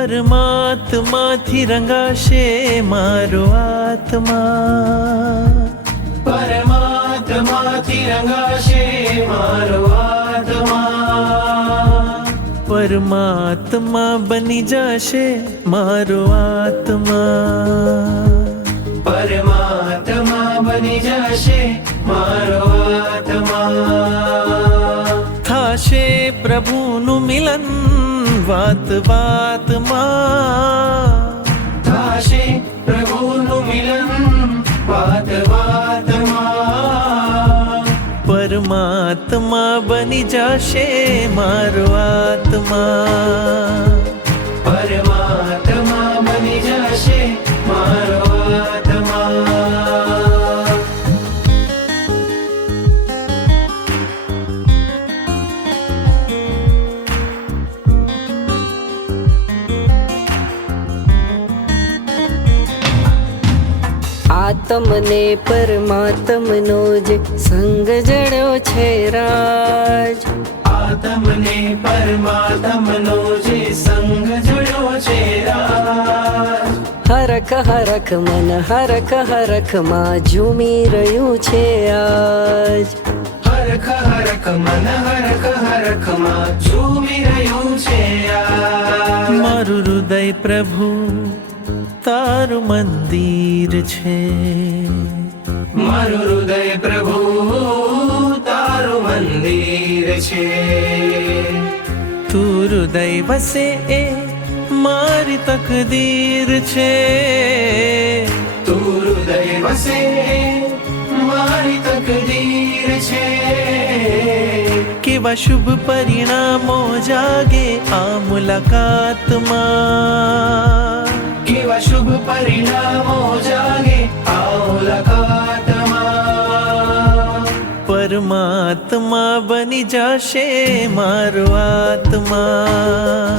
પરમાત્માથી રંગાશે મારો આત્મા. પરમાત્માથી રંગાશે મારો આત્મા. પરમાત્મા બની જશે મારો આત્મા. પરમાત્મા બની જશે મારો આત્મા. થાશે પ્રભુનું મિલન વાત વાતમાં. થશે પ્રભુનું મિલન વાત વાતમાં. પરમાત્મા બની જશે મારો આત્મા આત્મને પરમાત્મનો જ સંગ જડ્યો છે રાજ. આત્મને પરમાત્મનો જે સંગ જડ્યો છે રાજ. હરખ હરખ મન હરખ હરખમાં ઝૂમી રહ્યું છે આજ. હરખ હરખ મન હરખ હરખમાં ઝૂમી રહ્યું છે મારું હૃદય પ્રભુ તારું મંદિર છે. મારું હૃદય પ્રભુ તારું મંદિર છે. તું હૃદય વસે એ મારી તકદીર છે. તું હૃદય વસે મારી તકદીર છે. કેવા શુભ પરિણામો જાગે આ મુલાકાતમાં. કેવા શુભ પરિણામો જાગે આ પરમાત્મા બની જશે મારો આત્મા